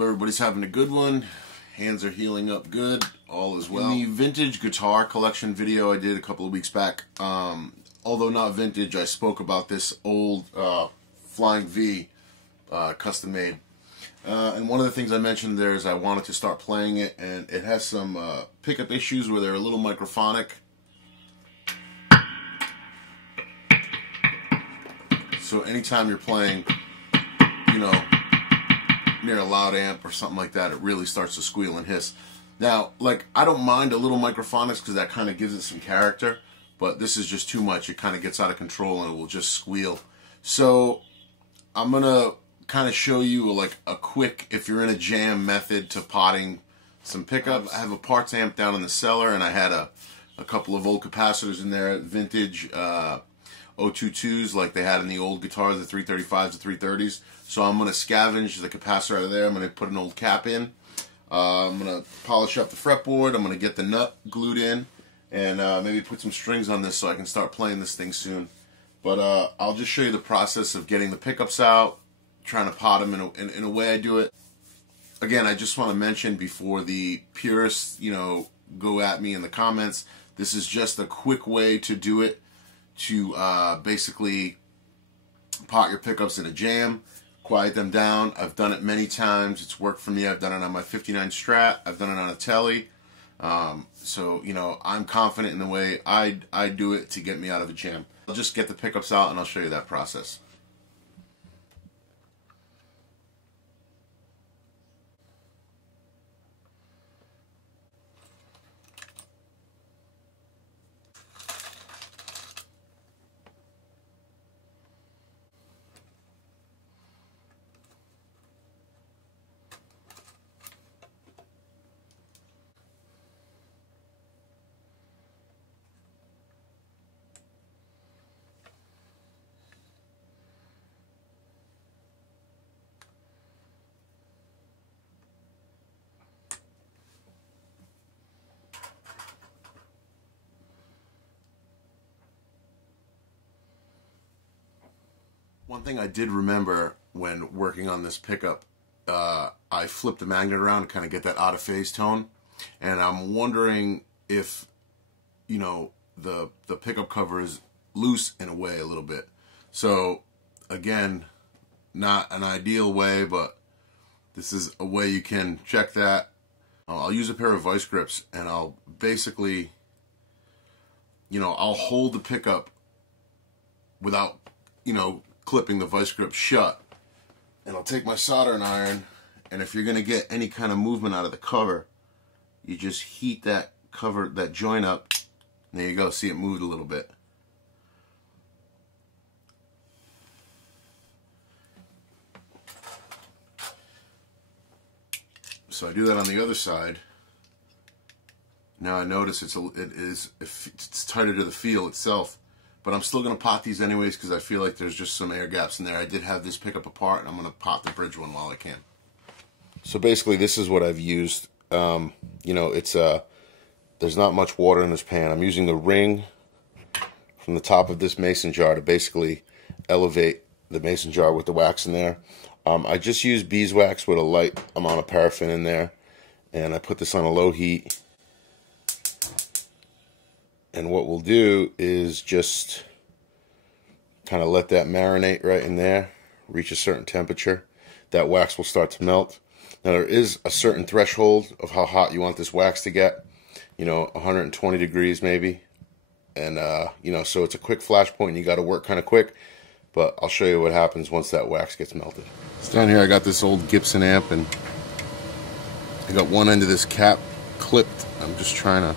Hope everybody's having a good one. Hands are healing up good. All is well. In the vintage guitar collection video I did a couple of weeks back, although not vintage, I spoke about this old Flying V custom made. And one of the things I mentioned there is I wanted to start playing it, and it has some pickup issues where they're a little microphonic. So anytime you're playing, you know, near a loud amp or something like that, it really starts to squeal and hiss. Now, like, I don't mind a little microphonics because that kind of gives it some character, but this is just too much. It kind of gets out of control and it will just squeal. So I'm going to kind of show you like a quick, if you're in a jam, method to potting some pickups. I have a parts amp down in the cellar, and I had a couple of old capacitors in there, vintage 022s like they had in the old guitars, the 335s, the 330s. So I'm going to scavenge the capacitor out of there. I'm going to put an old cap in. I'm going to polish up the fretboard. I'm going to get the nut glued in, and maybe put some strings on this so I can start playing this thing soon. But I'll just show you the process of getting the pickups out, trying to pot them in a way I do it. Again, I just want to mention before the purists, you know, go at me in the comments, this is just a quick way to do it, to basically pot your pickups in a jam, quiet them down. I've done it many times. It's worked for me. I've done it on my 59 Strat. I've done it on a Telly. So, you know, I'm confident in the way I do it to get me out of a jam. I'll just get the pickups out and I'll show you that process. One thing I did remember when working on this pickup, I flipped the magnet around to kind of get that out of phase tone, and I'm wondering if, you know, the pickup cover is loose in a way a little bit. So again, not an ideal way, but this is a way you can check that. I'll use a pair of vice grips, and I'll basically, you know, I'll hold the pickup without, you know, clipping the vice grip shut, and I'll take my soldering iron, and if you're going to get any kind of movement out of the cover, you just heat that cover, that joint up, and there you go. See, it moved a little bit. So I do that on the other side. Now I notice it's tighter to the feel itself. But I'm still going to pot these anyways because I feel like there's just some air gaps in there. I did have this pickup apart, and I'm going to pot the bridge one while I can. So basically, this is what I've used. You know, it's there's not much water in this pan. I'm using the ring from the top of this mason jar to basically elevate the mason jar with the wax in there. I just use beeswax with a light amount of paraffin in there, and I put this on a low heat. And what we'll do is just kind of let that marinate right in there, reach a certain temperature. That wax will start to melt. Now there is a certain threshold of how hot you want this wax to get, you know, 120 degrees maybe. And, you know, so it's a quick flash point and you got to work kind of quick. But I'll show you what happens once that wax gets melted. So down here I got this old Gibson amp, and I got one end of this cap clipped. I'm just trying to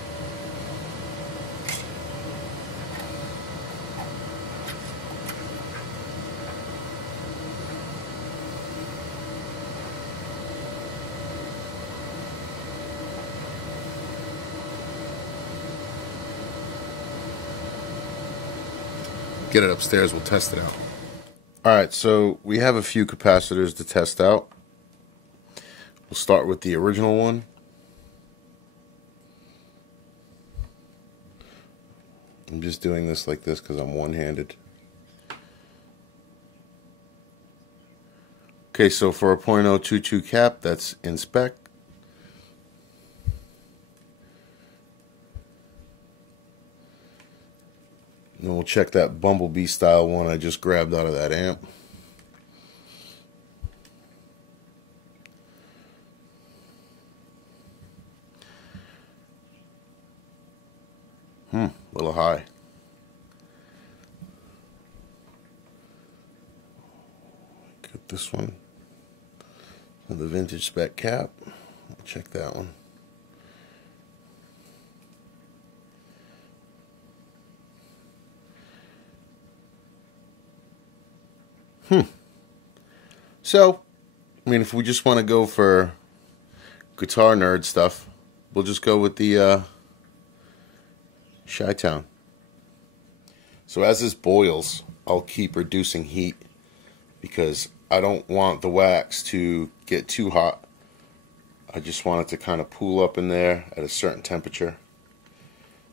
get it upstairs. We'll test it out. Alright, so we have a few capacitors to test out. We'll start with the original one. I'm just doing this like this because I'm one-handed. Okay, so for a .022 cap, that's in spec. And we'll check that Bumblebee style one I just grabbed out of that amp. A little high. Get this one. The vintage spec cap. Check that one. So, I mean, if we just want to go for guitar nerd stuff, we'll just go with the Chi-Town. So as this boils, I'll keep reducing heat because I don't want the wax to get too hot. I just want it to kind of pool up in there at a certain temperature.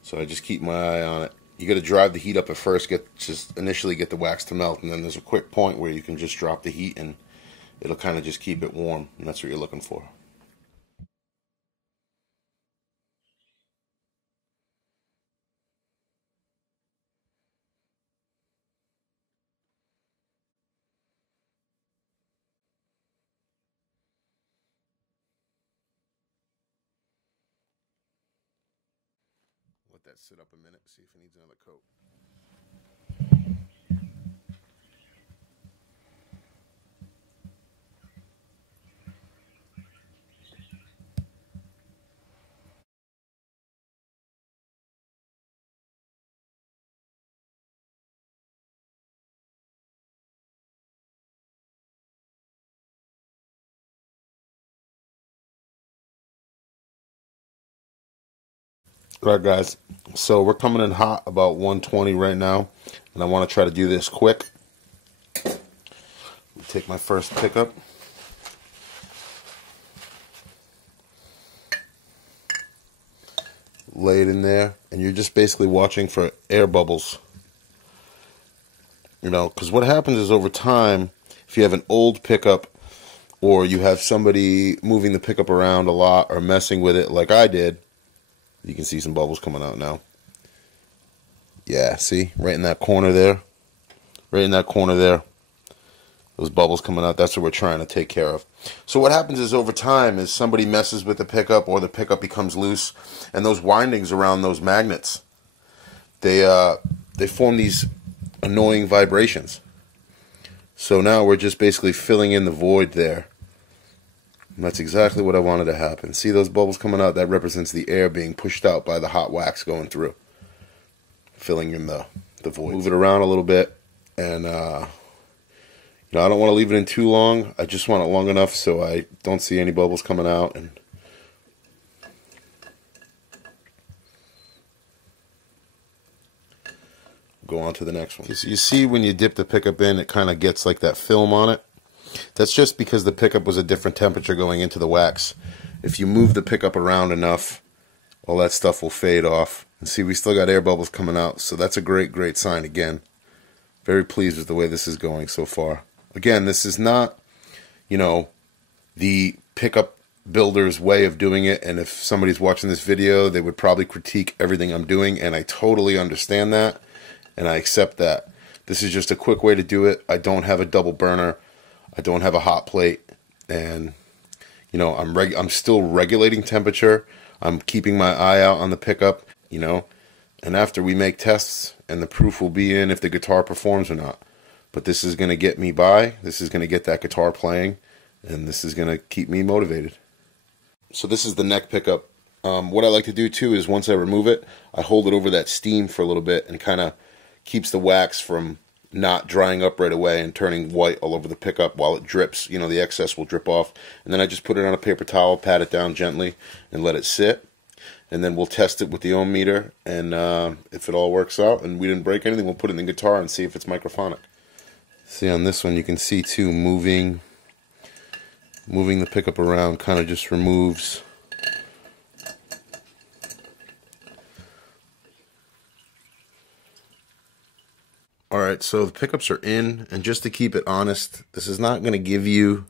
So I just keep my eye on it. You got to drive the heat up at first, just initially get the wax to melt, and then there's a quick point where you can just drop the heat and it'll kind of just keep it warm, and that's what you're looking for. Let that sit up a minute, see if it needs another coat. Alright guys, so we're coming in hot about 120 right now, and I want to try to do this quick. Take my first pickup. Lay it in there, and you're just basically watching for air bubbles. You know, because what happens is over time, if you have an old pickup, or you have somebody moving the pickup around a lot or messing with it like I did, you can see some bubbles coming out now. Yeah, see? Right in that corner there. Right in that corner there. Those bubbles coming out, that's what we're trying to take care of. So what happens is over time is somebody messes with the pickup or the pickup becomes loose, and those windings around those magnets, they form these annoying vibrations. So now we're just basically filling in the void there. And that's exactly what I wanted to happen. See those bubbles coming out? That represents the air being pushed out by the hot wax going through. Filling in the void. Move it around a little bit, and you know, I don't want to leave it in too long. I just want it long enough so I don't see any bubbles coming out. And go on to the next one. So you see when you dip the pickup in, it kind of gets like that film on it. That's just because the pickup was a different temperature going into the wax. If you move the pickup around enough, all that stuff will fade off. And see, we still got air bubbles coming out, so that's a great sign again. Very pleased with the way this is going so far. Again, this is not, you know, the pickup builder's way of doing it, and if somebody's watching this video, they would probably critique everything I'm doing, and I totally understand that, and I accept that. This is just a quick way to do it. I don't have a double burner. I don't have a hot plate, and you know, I'm still regulating temperature. I'm keeping my eye out on the pickup, you know, and after we make tests, and the proof will be in if the guitar performs or not. But this is going to get me by. This is going to get that guitar playing, and this is going to keep me motivated. So this is the neck pickup. What I like to do too is once I remove it, I hold it over that steam for a little bit and kind of keeps the wax from not drying up right away and turning white all over the pickup while it drips. You know, the excess will drip off. And then I just put it on a paper towel, pat it down gently, and let it sit. And then we'll test it with the ohm meter, and if it all works out and we didn't break anything, we'll put it in the guitar and see if it's microphonic. See, on this one you can see too, moving the pickup around kind of just removes Alright, Alright, so the pickups are in, and just to keep it honest, this is not going to give you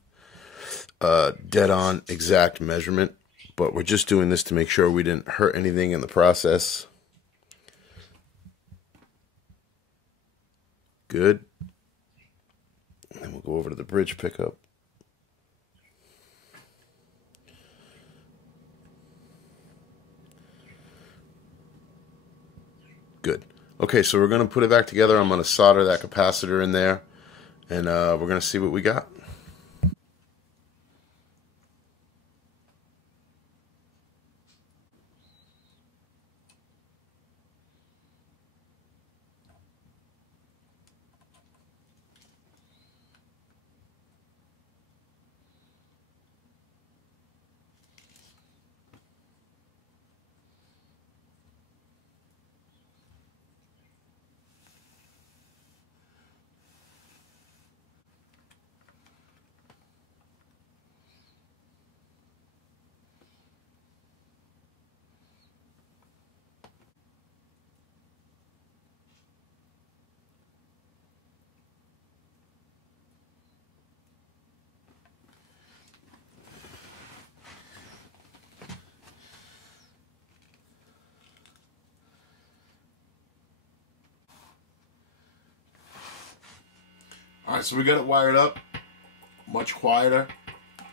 a dead-on exact measurement, but we're just doing this to make sure we didn't hurt anything in the process. Good. And then we'll go over to the bridge pickup. Good. Okay, so we're going to put it back together. I'm going to solder that capacitor in there, and we're going to see what we got. Alright, so we got it wired up, much quieter.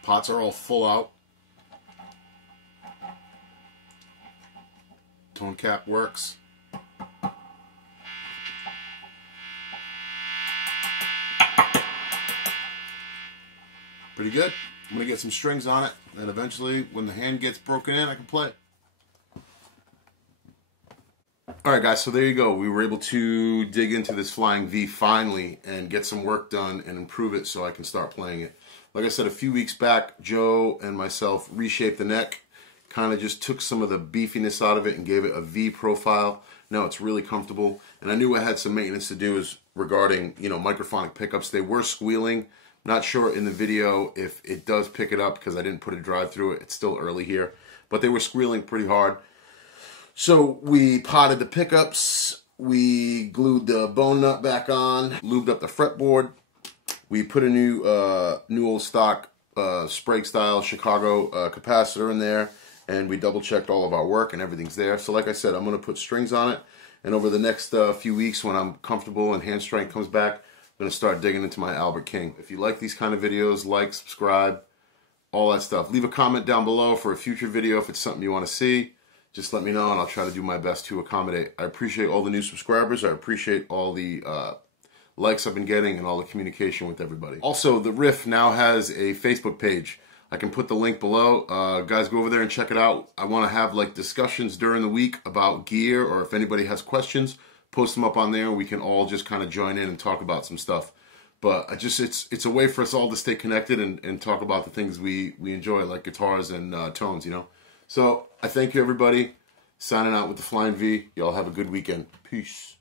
Pots are all full out. Tone cap works. Pretty good. I'm going to get some strings on it, and eventually when the hand gets broken in, I can play. Alright guys, so there you go. We were able to dig into this Flying V finally and get some work done and improve it so I can start playing it. Like I said, a few weeks back, Joe and myself reshaped the neck, kind of just took some of the beefiness out of it and gave it a V profile. Now it's really comfortable, and I knew I had some maintenance to do as regarding, you know, microphonic pickups. They were squealing. Not sure in the video if it does pick it up because I didn't put a drive through it. It's still early here, but they were squealing pretty hard. So we potted the pickups, we glued the bone nut back on, lubed up the fretboard, we put a new old stock Sprague style Chicago capacitor in there, and we double checked all of our work and everything's there. So like I said, I'm going to put strings on it, and over the next few weeks when I'm comfortable and hand strength comes back, I'm going to start digging into my Albert King. If you like these kind of videos, like, subscribe, all that stuff. Leave a comment down below for a future video if it's something you want to see. Just let me know and I'll try to do my best to accommodate. I appreciate all the new subscribers. I appreciate all the likes I've been getting and all the communication with everybody. Also, the Riff now has a Facebook page. I can put the link below. Guys, go over there and check it out. I want to have like discussions during the week about gear, or if anybody has questions, post them up on there. We can all just kind of join in and talk about some stuff. But it's a way for us all to stay connected and talk about the things we enjoy, like guitars and tones, you know. So I thank you, everybody. Signing out with the Flying V. Y'all have a good weekend. Peace.